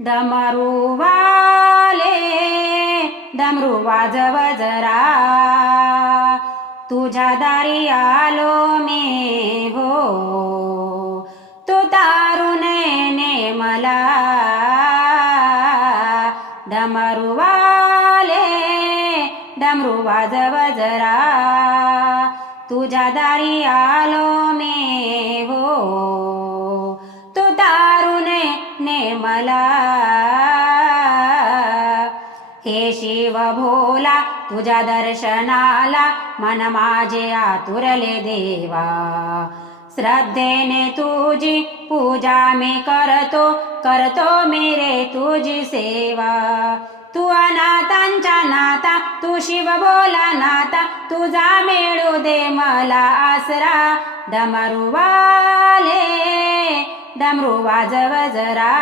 दमरुवाले वाले डमरू वाजव जरा. तुझ्या दारी आलो मी हो. तू दारू ने मला. दमरुवाले वाले डमरू वाजव जरा. तुझ्या दारी आलो मी हो. मला. हे शिव भोला तुझ्या दर्शनाला मन माझे आतुरले देवा. श्रद्धेने तुझी पूजा मी करतो करतो मेरे तुझी सेवा. तू अनाथांच्या नाता तू शिव बोला नाता तुझा मिळू दे मला आसरा. डमरुवाले डमरू वाजव जरा.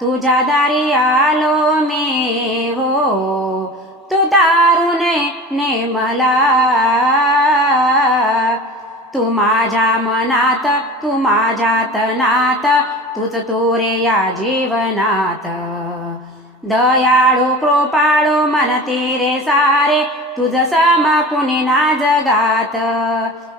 तुझ्या दारी आलो मी हो. तू तारून ने मला. तू माझ्या मनात तू माझ्यात नात तूच तू रे या जीवनात. दयाळू कृपाळू मन रे सारे तुझ सम कुणी ना जगात.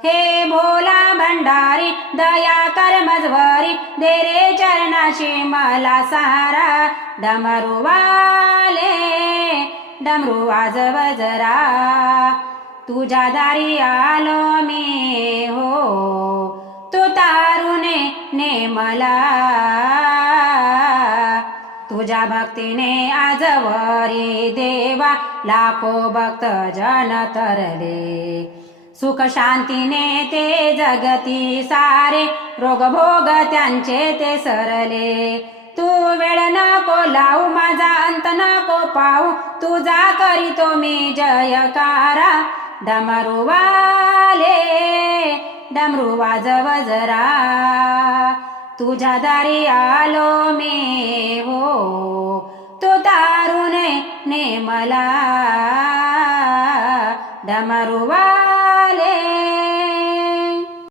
हे भोला भंडारी दया कर मजवरी दे रे चरणाशी मला सारा डमरू वाले डमरू वाजव जरा. तुझ्या दारी आलो मी हो. तू तारुने ने मला तुझ्या भक्तीने आजवरी देवा लाखो भक्त जन तरले. सुख शांतीने ते जगती सारे रोग भोग त्यांचे ते सरले. तू वेळ नको लावू माझा अंत नको पाहू तुझा करीतो मी जयकारा. डमरू वाले डमरू वाजव जरा. तुझ्या दारी आलो मी हो तू तारून ने मला डमरू वाले